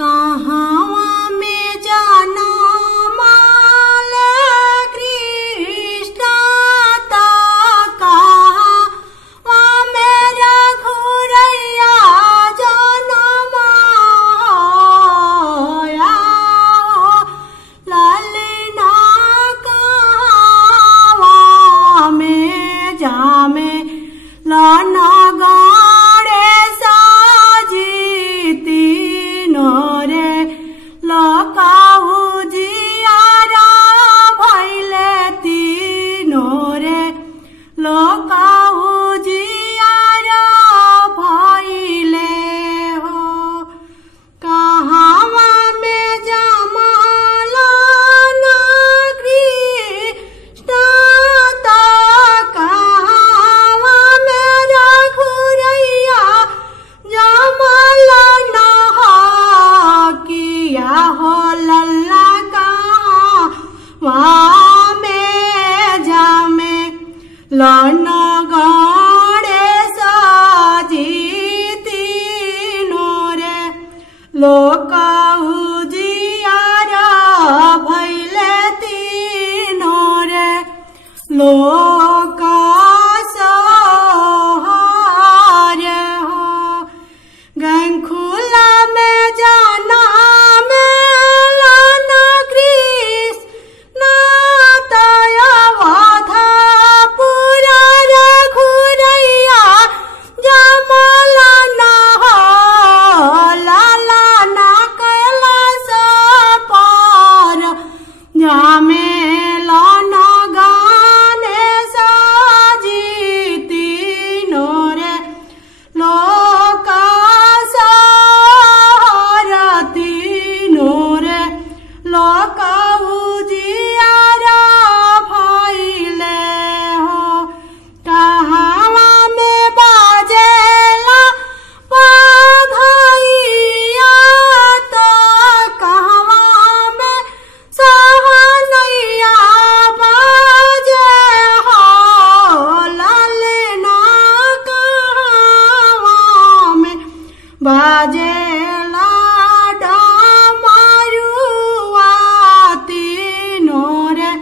कहाँ में जाना माले कृष्ण ता कहाँ मेरा घुरैया जनम होया ललना कहाँ में जामे लाना गाड़े साजीती नोरे लकाहु जियारा भैले तीनोरे लकाहु जियारा भैले हो कहाँ में जमाला ना कृष्ण ता कहाँ मेरा घुरैया जमाला ना किया हो लल्ला कहाँ वहाँ में जामे लाना गाड़े साजीती नोरे लोकाहु जियारा भैले तीनोरे लोका सहार हो गंखुला में जाना मेला ना कृष्ण तया वाधा पूरा घुरैया जमला ना लाला ना कैलाश पार जामे लाना गाने साजीती नोरे लोका सारती नोरे लोका उजियारा भैले हो कहाँ में बाजेला बधाइया तो कहाँ में सहनैया बाजे हो ललना कहाँ में बाजेला डमरुआ तीनोरे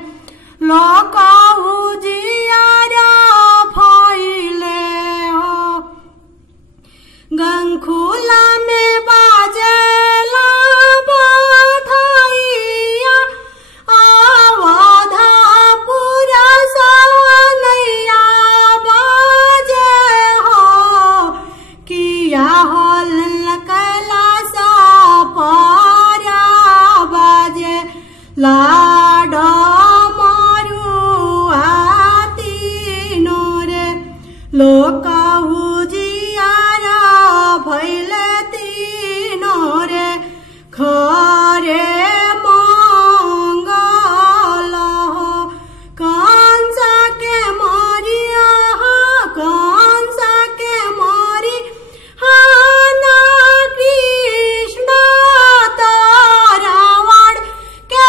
लोकाहु जियारा भैले हो गंखुला में बाजेला बधाइया आवधा पूरा सहनैया बाजे हो किया हो कैलाश पारा बाजे लाड मारुआ तीनोरे लोकाहु जियारा भैले तीनोरे खरे मंगल हो कंसा के मारिया कंसा के मारी हाना कृष्ण तारावण के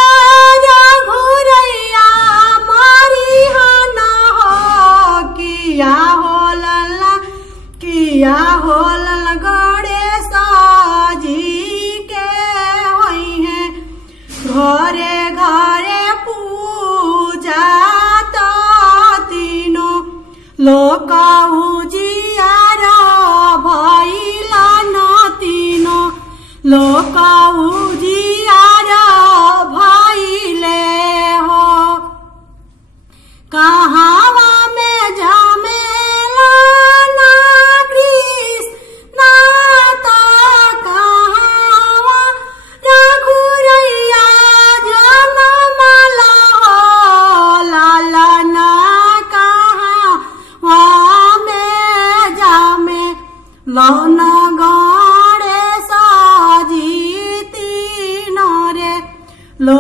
घुरैया मारी हाना हो किया हो लल्ला गड़े साजी के होई है घरे घरे पूजा तो तीनों लोकाहु जियारा भैला ना तीनों लोकाहु जियारा भैले हो कहाँ में जामेला ना कृष्ण ता कहाँ रघुरैया जनमला हो लाला ना कहाँ वहाँ में जामे लौना गाड़े साजीती नोरे लो